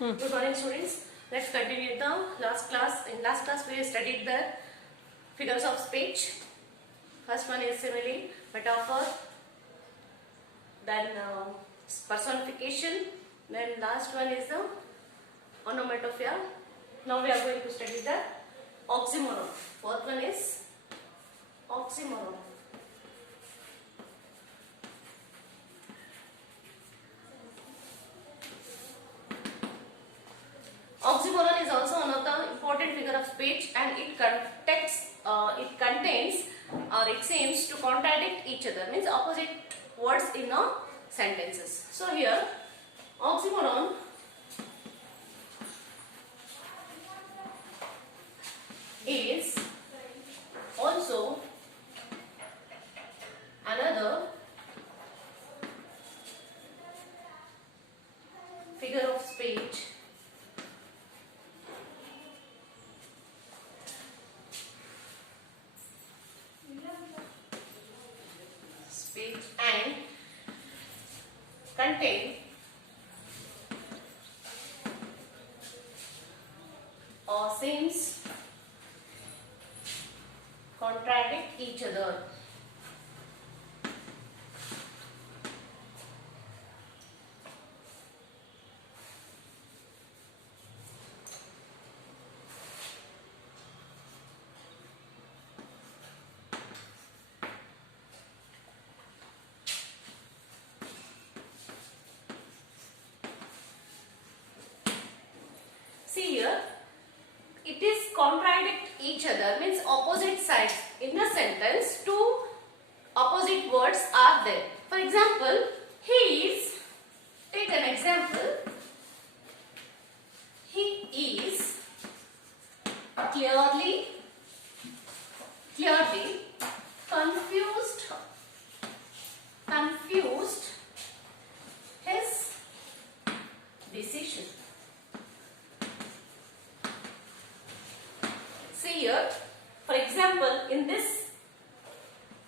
Good morning, students. Let's continue the last class. In last class, we studied the figures of speech. First one is simile, metaphor, then personification, then last one is the onomatopoeia. Now we are going to study the oxymoron. Fourth one is oxymoron. Oxymoron is also one of the important figure of speech, and it contains or it seems to contradict each other, means opposite words in a sentences. So here oxymoron is also another figure of speech and contain or seems contradict each other. See here, it is contradict each other, means opposite sides. In a sentence, two opposite words are there. For example, he is, take an example, he is clearly confused his decision. See here, for example, in this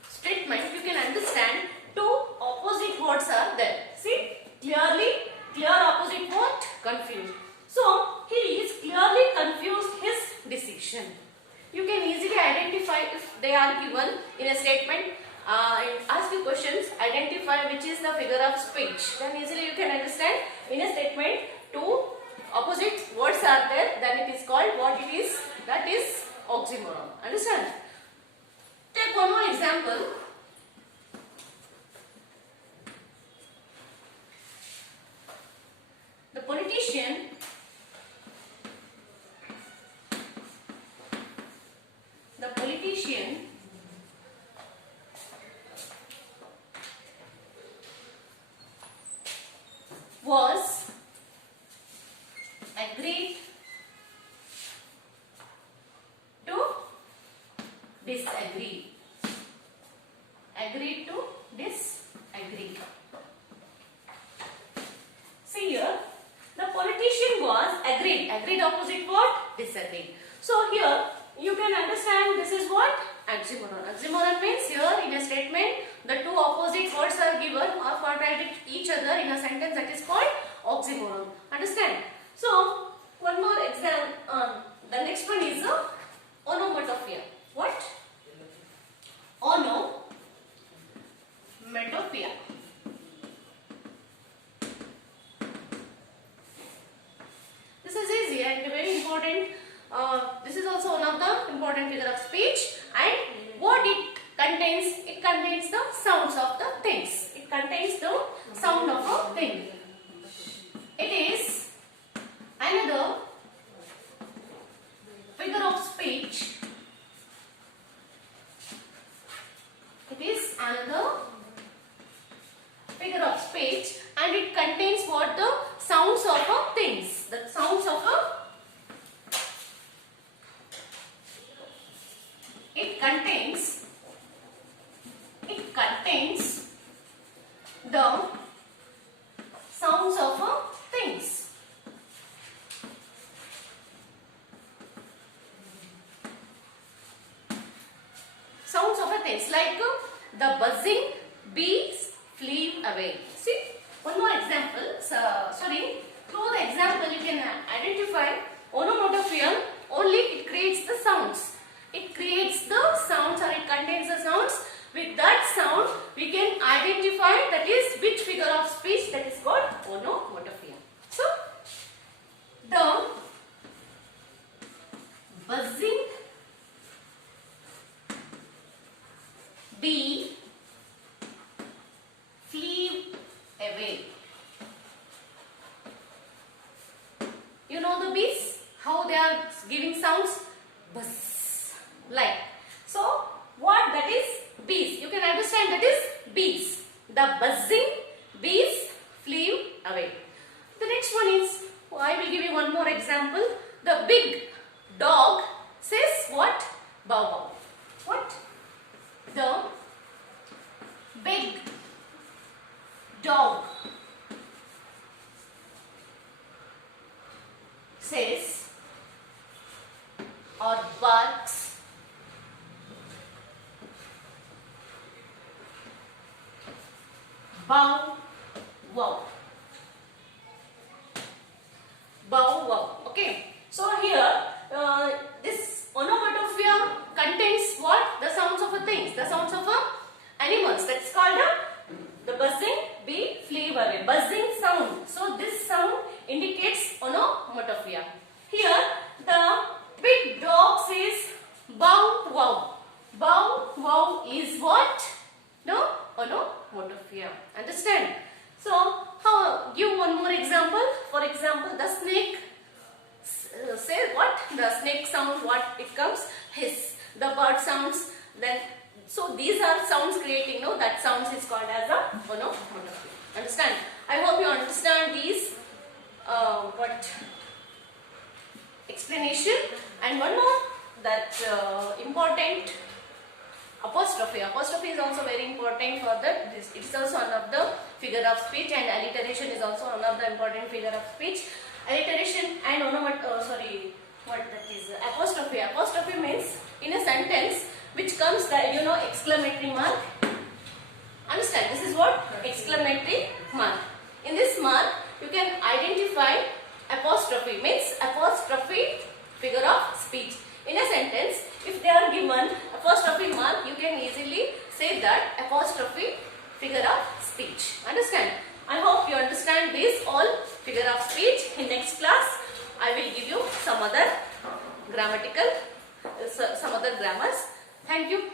statement you can understand two opposite words are there. See, clear opposite word, confused. So he is clearly confused his decision. You can easily identify if they are given in a statement. Ask you questions, identify which is the figure of speech. Then easily you can understand in a statement two opposite words are there. Then it is called what it is. That is oxymoron. Understand? Take one more example. The politician was agreed to disagree. Agreed to disagree. See here, the politician was agreed. Agreed opposite word, disagreed. So here you can understand this is what? Oxymoron. Oxymoron means here in a statement the two opposite words are given or contradict each other in a sentence, that is called oxymoron. Understand? So one more example. The next one is onomatopoeia. What? Onomatopoeia. This is easy and very important. This is also one of the important figure of speech, and what it contains the sounds of the things. It contains the sound of a thing. It is another figure of speech. It is another figure of speech, and it contains what? The sounds of a things. The sounds of a It contains the sounds of things. Sounds of things like the buzzing bees flew away. See, one more example. Through the example you can bee flew away. You know the bees? How they are giving sounds? Buzz. Like. So, what that is? Bees. You can understand that is bees. The buzzing bees flew away. The next one is, I will give you one more example. The big dog says what? Bow bow. What? The big dog says or barks bow wow. Bow wow. Okay. So here this onomatopoeia contains what? The sounds of a things, the sounds of a animals. That's called the buzzing bee flew away. Buzzing sound. So this sound indicates onomatopoeia. Here the big dog says bow wow. Bow wow is what? No onomatopoeia. Understand? So give one more example. For example, the snake say what? The snake sound what it comes? Hiss. The bird sounds then. So these are sounds creating, no? That sounds is called as a onomatopoeia. Understand? I hope you understand these what explanation. And one more, that important apostrophe. Apostrophe is also very important for that. It is also one of the figure of speech, and alliteration is also one of the important figure of speech. Alliteration and what that is apostrophe. Apostrophe means in a sentence which comes the exclamatory mark. Understand? This is what? Exclamatory mark. In this mark you can identify apostrophe, means apostrophe figure of speech. In a sentence, if they are given apostrophe mark, you can easily say that apostrophe figure of speech. Understand? I hope you understand this all figure of speech. In next class, I will give you some other grammatical, some other grammars. Thank you.